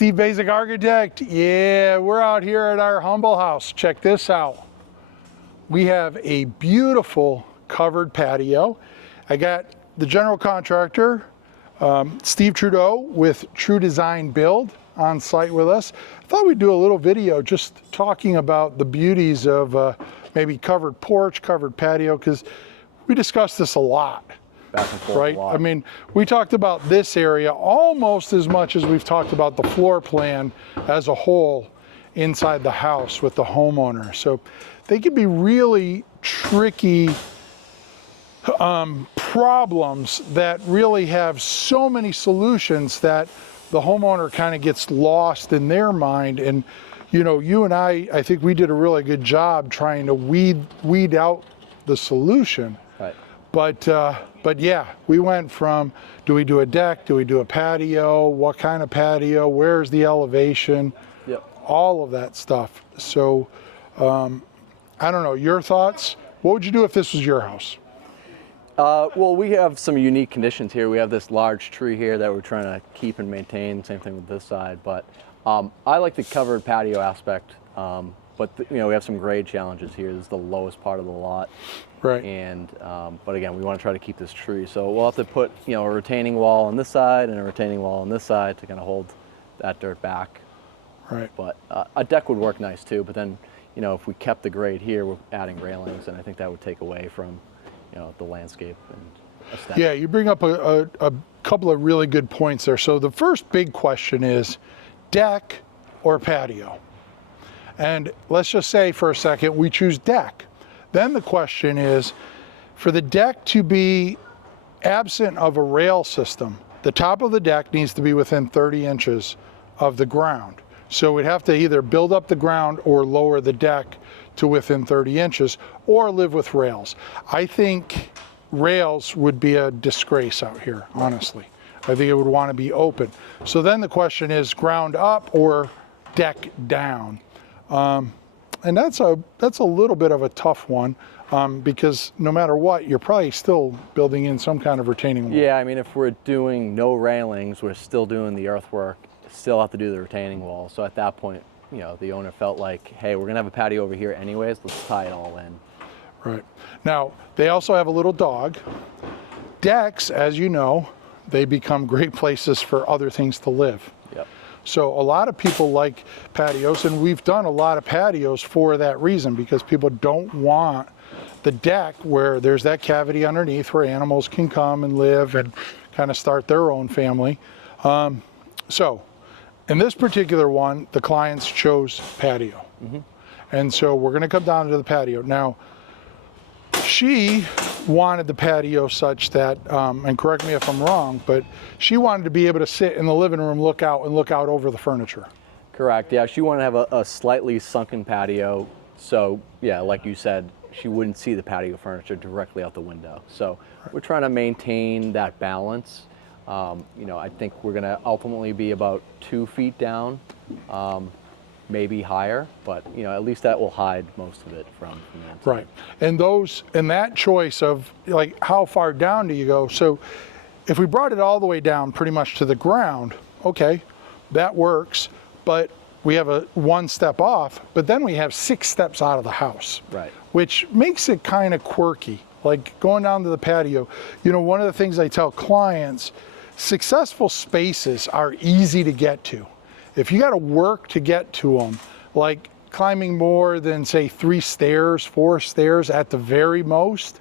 Steve, Basic Architect. Yeah, we're out here at our humble house. Check this out. We have a beautiful covered patio. I got the general contractor, Steve Trudeau with True Design Build on site with us. I thought we'd do a little video just talking about the beauties of maybe covered porch, covered patio, because we discussed this a lot. Back and forth right? a lot. I mean, we talked about this area almost as much as we've talked about the floor plan as a whole inside the house with the homeowner. So they can be really tricky problems that really have so many solutions that the homeowner kind of gets lost in their mind. And you know, you and I think we did a really good job trying to weed out the solution. Right. But yeah, we went from, do we do a deck? Do we do a patio? What kind of patio? Where's the elevation? Yep. All of that stuff. So, I don't know, your thoughts? What would you do if this was your house? Well, we have some unique conditions here. We have this large tree here that we're trying to keep and maintain. Same thing with this side. But I like the covered patio aspect. But you know, we have some grade challenges here. This is the lowest part of the lot. Right. And but again, we want to try to keep this tree. So we'll have to put, you know, a retaining wall on this side and a retaining wall on this side to kind of hold that dirt back. Right. But a deck would work nice too. But then, you know, if we kept the grade here, we're adding railings, and I think that would take away from, you know, the landscape and aesthetic. Yeah, you bring up a couple of really good points there. So the first big question is deck or patio? And let's just say for a second we choose deck. Then the question is, for the deck to be absent of a rail system, the top of the deck needs to be within 30 inches of the ground. So we'd have to either build up the ground or lower the deck to within 30 inches or live with rails. I think rails would be a disgrace out here, honestly. I think it would want to be open. So then the question is ground up or deck down. And that's a little bit of a tough one because no matter what, you're probably still building in some kind of retaining wall. Yeah, I mean, if we're doing no railings, we're still doing the earthwork, still have to do the retaining wall. So at that point, you know, the owner felt like, hey, we're gonna have a patio over here anyways, let's tie it all in. Right. Now, they also have a little dog. Decks, as you know, they become great places for other things to live. Yep. So a lot of people like patios, and we've done a lot of patios for that reason, because people don't want the deck where there's that cavity underneath where animals can come and live and kind of start their own family. So in this particular one, the clients chose patio. Mm-hmm. And so we're going to come down to the patio. Now, she wanted the patio such that, and correct me if I'm wrong, but she wanted to be able to sit in the living room, look out over the furniture. Correct, yeah, she wanted to have a slightly sunken patio. So yeah, like you said, she wouldn't see the patio furniture directly out the window. So right. We're trying to maintain that balance. You know, I think we're gonna ultimately be about 2 feet down, maybe higher, but you know, at least that will hide most of it from the inside. Right, and that choice of like how far down do you go? So if we brought it all the way down pretty much to the ground, okay, that works, but we have a 1 step off, but then we have 6 steps out of the house. Right. Which makes it kind of quirky, like going down to the patio. You know, one of the things I tell clients, successful spaces are easy to get to. If you got to work to get to them, like climbing more than say 3 stairs, 4 stairs at the very most,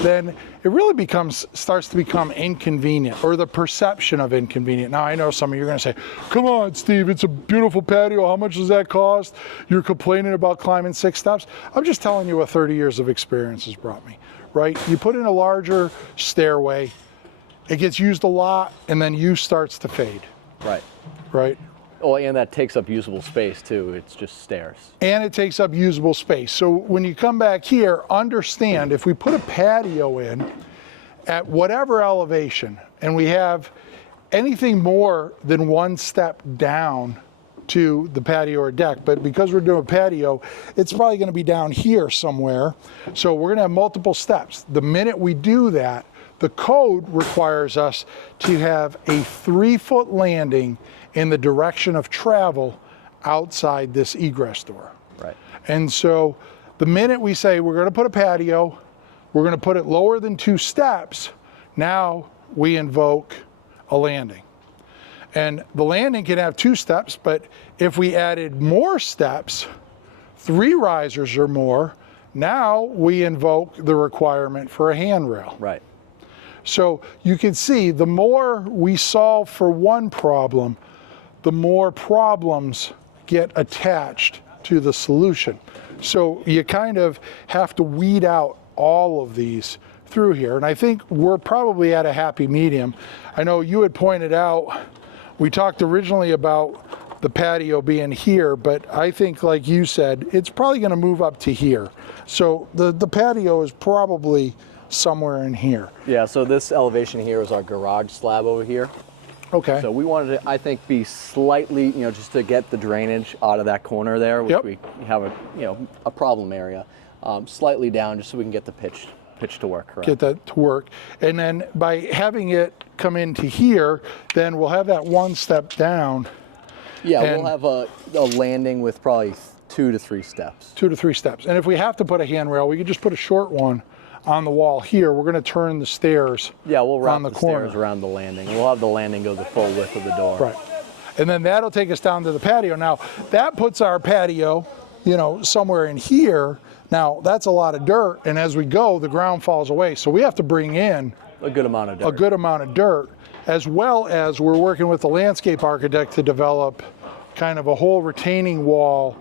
then it really starts to become inconvenient, or the perception of inconvenient. Now I know some of you are going to say, come on Steve, it's a beautiful patio, how much does that cost? You're complaining about climbing 6 steps. I'm just telling you what 30 years of experience has brought me, right? You put in a larger stairway, it gets used a lot, and then use starts to fade. Right. Right? Oh, and that takes up usable space too. It's just stairs. And it takes up usable space. So when you come back here, understand if we put a patio in at whatever elevation, and we have anything more than 1 step down to the patio or deck, but because we're doing a patio, it's probably going to be down here somewhere. So we're going to have multiple steps. The minute we do that, The code requires us to have a 3-foot landing in the direction of travel outside this egress door. Right. And so the minute we say we're going to put a patio, we're going to put it lower than 2 steps, now we invoke a landing. And the landing can have 2 steps, but if we added more steps, 3 risers or more, now we invoke the requirement for a handrail. Right. So you can see the more we solve for one problem, the more problems get attached to the solution. So you kind of have to weed out all of these through here. And I think we're probably at a happy medium. I know you had pointed out, we talked originally about the patio being here, but I think, like you said, it's probably going to move up to here. So the patio is probably somewhere in here. Yeah, so this elevation here is our garage slab over here. Okay. So we wanted to, I think, be slightly, just to get the drainage out of that corner there, which Yep. we have a problem area, slightly down, just so we can get the pitch to work correct. Get that to work. And then by having it come into here, then we'll have that 1 step down. Yeah, and we'll have a landing with probably 2 to 3 steps. 2 to 3 steps. And if we have to put a handrail, we can just put a short one on the wall here. We're going to turn the stairs Yeah, we'll wrap on the stairs corner. around the landing. We'll have the landing go the full width of the door. Right. And then that'll take us down to the patio. Now, that puts our patio, somewhere in here. Now, that's a lot of dirt, and as we go, the ground falls away. So we have to bring in A good amount of dirt. a good amount of dirt, as well as we're working with the landscape architect to develop kind of a whole retaining wall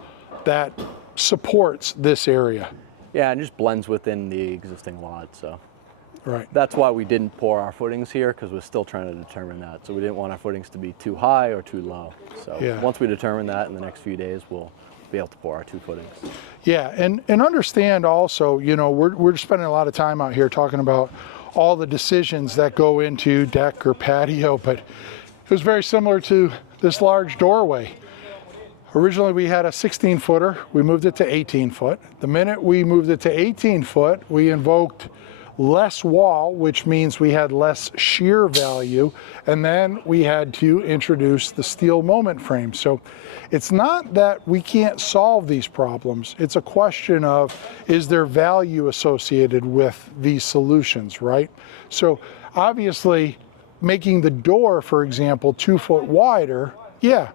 that supports this area. Yeah, and just blends within the existing lot, so. Right. That's why we didn't pour our footings here, because we're still trying to determine that. So we didn't want our footings to be too high or too low. So Yeah. once we determine that in the next few days, we'll be able to pour our 2 footings. Yeah, and understand also, we're spending a lot of time out here talking about all the decisions that go into deck or patio, but it was very similar to this large doorway. Originally we had a 16-footer, we moved it to 18 foot. The minute we moved it to 18 foot, we invoked less wall, which means we had less shear value, and then we had to introduce the steel moment frame. So it's not that we can't solve these problems, it's a question of, is there value associated with these solutions, right? So obviously making the door, for example, 2 foot wider, yeah,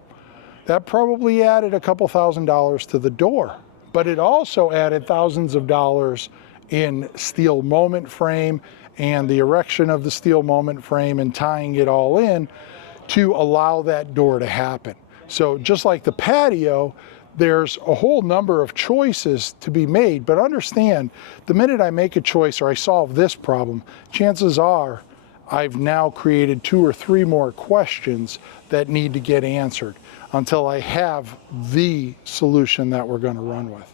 that probably added a couple $1,000s to the door, but it also added thousands of dollars in steel moment frame and the erection of the steel moment frame and tying it all in to allow that door to happen. So just like the patio, there's a whole number of choices to be made, but understand, the minute I make a choice or I solve this problem, chances are I've now created 2 or 3 more questions that need to get answered until I have the solution that we're going to run with.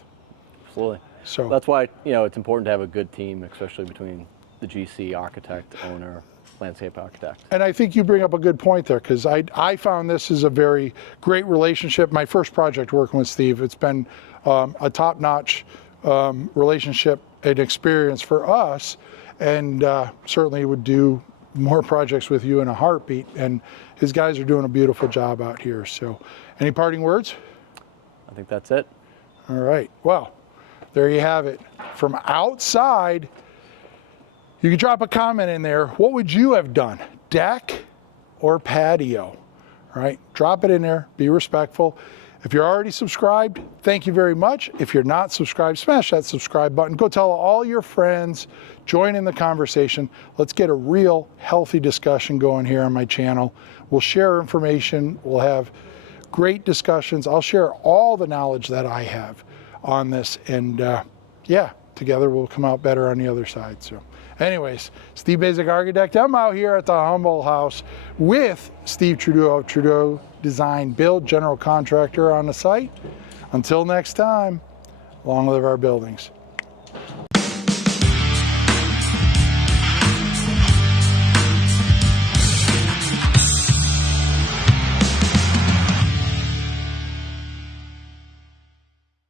Absolutely. So that's why it's important to have a good team, especially between the GC, architect, owner, landscape architect. And I think you bring up a good point there, because I found this is a very great relationship. My first project working with Steve, it's been a top-notch relationship and experience for us, and certainly would do more projects with you in a heartbeat. And his guys are doing a beautiful job out here. So any parting words? I think that's it. All right. Well, there you have it. From outside, you can drop a comment in there. What would you have done? Deck or patio? All right. Drop it in there. Be respectful. If you're already subscribed, thank you very much. If you're not subscribed, smash that subscribe button. Go tell all your friends. Join in the conversation. Let's get a real healthy discussion going here on my channel. We'll share information. We'll have great discussions. I'll share all the knowledge that I have on this. And yeah, together we'll come out better on the other side. So anyways, Steve Basic Architect. I'm out here at the Humboldt House with Steve Trudeau of Trudeau Design Build, general contractor on the site. Until next time, long live our buildings.